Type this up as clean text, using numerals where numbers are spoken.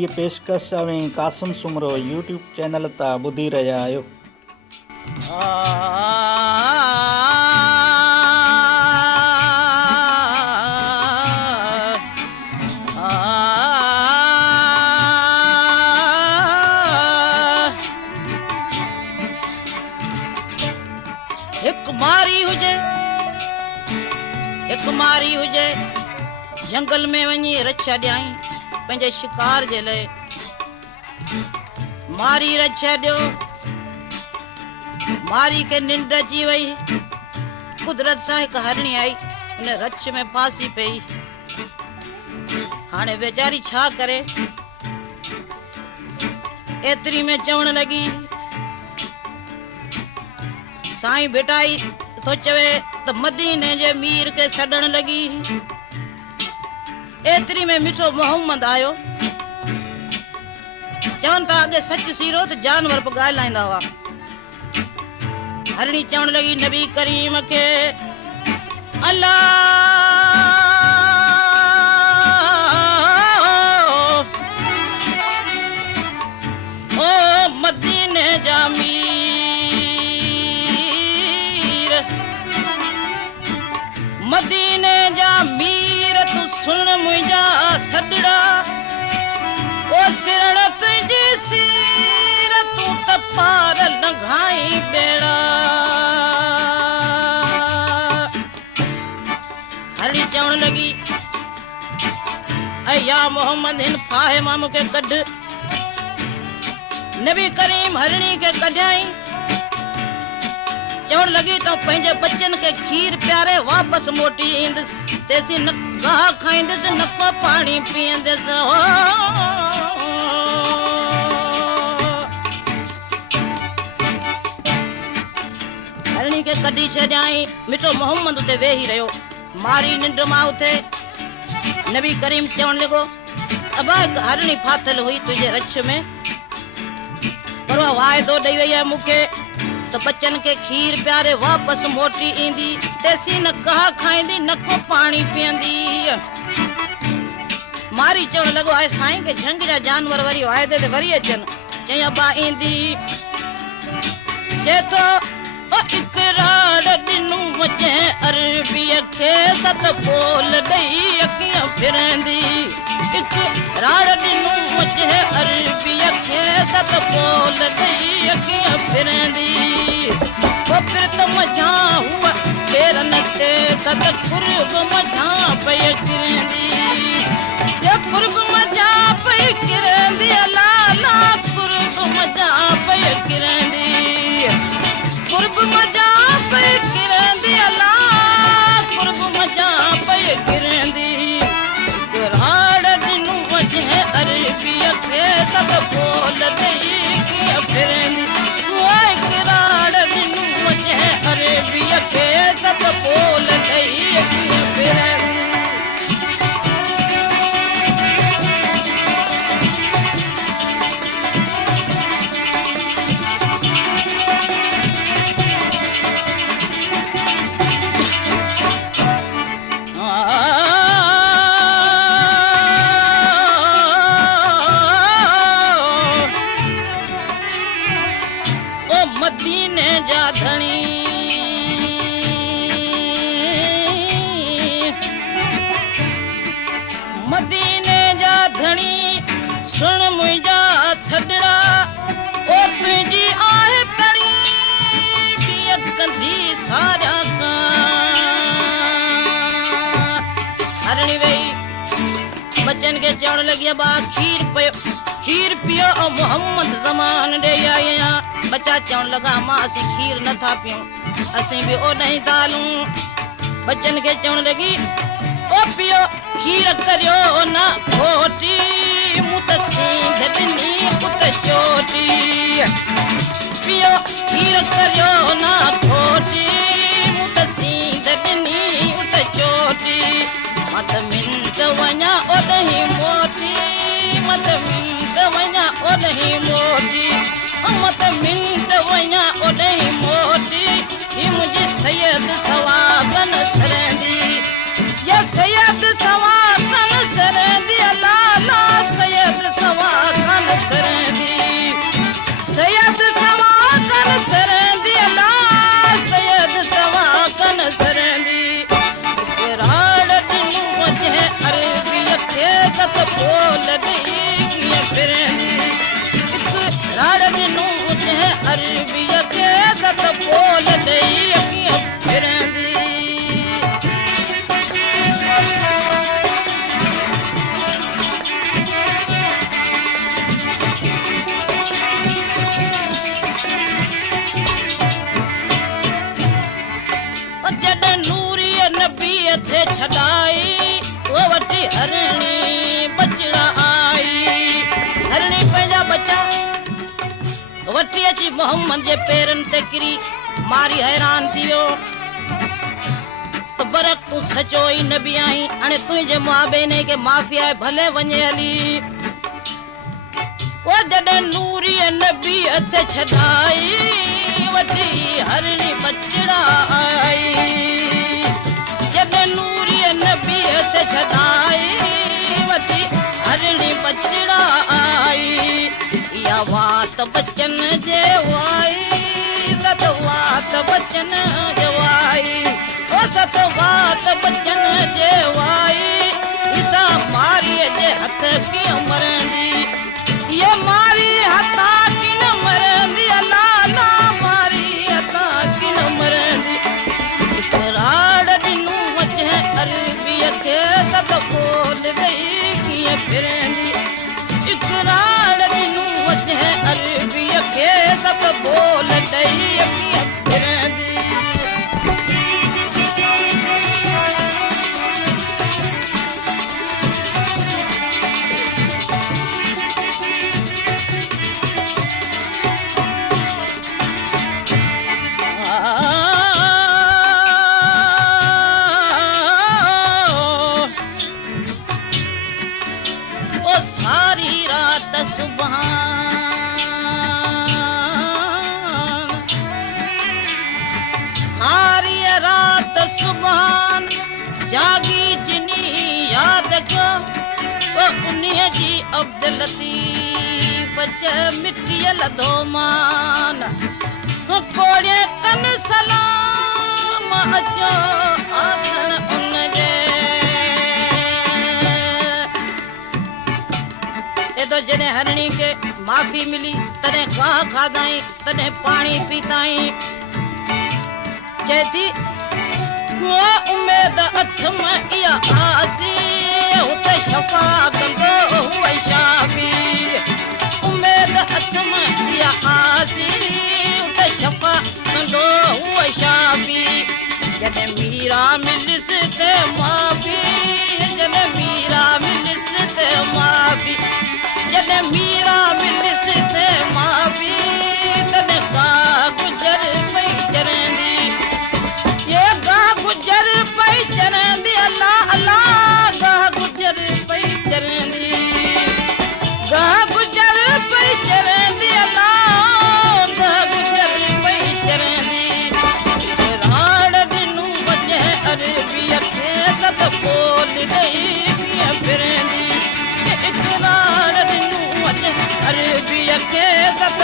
ये पेशकश अवें कासम सुमरो यूट्यूब चैनल ता बुधी रहा आयो। एक मारी हुजे जंगल में वनी रक्षा ॾियाई पंहिंजे शिकार जे लाइ। मारी रक्षा ॾियो, मारी के निंड अची वई। कुदरत सां हिकु हरणी आई, उन रछ में फांसी पई। हाणे बेचारी छा करे, एतिरी में चवण लगी साईं बेटाई तो चवे तो मदीने जे मीर के छड़न लगी। एतरी में मिठो मोहम्मद आयो, चवन था अगे सच सीरो तो जानवर पर गाय लाइंदा हुआ। हरणी चवण लगी नबी करीम के अल्लाह ओ मदीने जा मदीने जा मीर तू सुन मुझा सदड़ा। ओ सिरण तुझी सीर तू त पार लंघाई बेड़ा। हरणी चवण लगी अया मोहम्मद हिन फाहे मां मूंखे कढ। नबी करीम हरणी के कढाई, चवण लगी तो पंहिंजे बच्चन के खीर प्यारे वापस मोटी ईंदस। तेसी न गाह खाईंदस न पानी पींदस। हरणी के कढी छॾियाई, मिठो मोहम्मद उते वेही रहियो। मारी निंड मां उथे। नबी करीम चवण लॻो अबा हिकु हरणी फाथल हुई तुझे रछ में, पर उहा वाइदो ॾेई वई आहे मूंखे तो बच्चन के खीर प्यारे वापस मोटी ईंदी। तेसी न गाह खाईंदी न को पानी पींदी। मारी चवण लॻो आहे साईं के झंग जा जानवर वरी वाइदे ते वरी अचन। चई अबा ईंदी। चए थो ओ इकरार ॾिनू वजे अरबीअ खे सत बोल ॾेई अखियां फिरंदी। इकरार ॾिनू वजे अरबीअ खे सत बोल ॾेई अखियां फिरंदी। वो फिर तो मजा हुआ फेरन ते सत कुर्ब मजा पई किरंदी। ये कुर्ब मजा पई किरंदी लाला कुर्ब मजा पई किरंदी। कुर्ब मजा पई किरंदी अला कुर्ब मजा पई किरंदी। राड़ ॾिनू वजे अरबीअ खे सत बोल ॾेई कीअं फिरंदी। राड़ ॾिनू वजे अरबीअ खे सत बोल ॾेई कीअं फिरंदी। मदीने जा धणी मदीने जा धणी सुन मुझा सदड़ा। ओ तुझी आहे तड़ी बिय कंधी सारा का। हरणी वही बच्चन के चवण लगी बा खीर पियो और मोहम्मद ज़मान ॾे आया। बच्चा चवण लगा मां असी खीर न था पियूं, असी भी ओ नहीं तालूं। बच्चन के चवण लगी ओ पियो खीर करियो ना खोटी। मुत सींध ॾिनी पुत चोटी। पियो खीर करियो ना खोटी। मुत सींध ॾिनी उत चोटी। मत मिंट वञा ओॾही मोटी। मत मिंट वञा ओॾही मोटी। मत मिंट वञा ओॾही मोटी। ही मुंहिंजी सैयद सवागन सरंदी। या सैयद सवागन सरंदी लाला सैयद सवागन छॾाई वो वठी हरणी बचड़ा आई। हरणी पंहिंजा बच्चा वठी अची मोहम्मद जे पेरनि ते किरी मारी हैरान थी वियो त बरक तूं सचो ई नबी आहीं, हाणे तुंहिंजे मुआबेने खे माफ़ी आहे, भले वञे हली। ओ जॾहिं नूरी नबी हथ छॾाई वठी हरणी बचड़ा आई। जॾहिं नूरी नबी हथ छॾाई वठी हरणी बचड़ा आई। या वात बचन जे वाई सत वात बचन जे वाई, ओ सत वात बचन जे वाई। ईसा मारी जे हथ कीअं मरंदी, ये मारी हथा कीन मरंदी, लाला मारी हथा कीन मरंदी। इकरार ॾिनू वजह अरबीअ खे सत बोल ॾेई कीअं फिरंदी। इकरार ॾिनू वजह अरबीअ खे सत बोल ॾेई कीअं फिरंदी। सारी रात सुबहान, सारी रात सुबहान जागी जिनी याद कयो वो उन्हीअ जी अब्दुल लतीफ़ च मिटीअ लधो मान। पोड़े कन सलाम अचो आसन उन जे। तो जॾहिं हरणी खे माफ़ी मिली तॾहिं गाह खाधाई, तॾहिं पाणी पीताई। चए थी वो उमेद अथ में इहा आसी हुते शफ़ा कंदो हुअ शाफ़ी। उमेद अथ में इहा आसी हुते शफ़ा कंदो हुअ शाफ़ी। जॾहिं मीरा मिलिस ते माफ़ी, जॾहिं मीरा मिलिस ते माफ़ी, जॾहिं मीरा मिलिस ते माफ़ी तॾहिं गाह गुजर पई चरंदी। ये गाह गुजर पई चरंदी, अल्लाह अल्लाह गाह गुजर पई चरंदी। गाह गुजर पई चरंदी, अल्लाह गाह गुजर पई चरंदी। इकरार ॾिनू वजह अरबीअ खे सत बोल ॾेई कीअं फिरंदी। इकरार ॾिनू वजह अरबीअ खे सत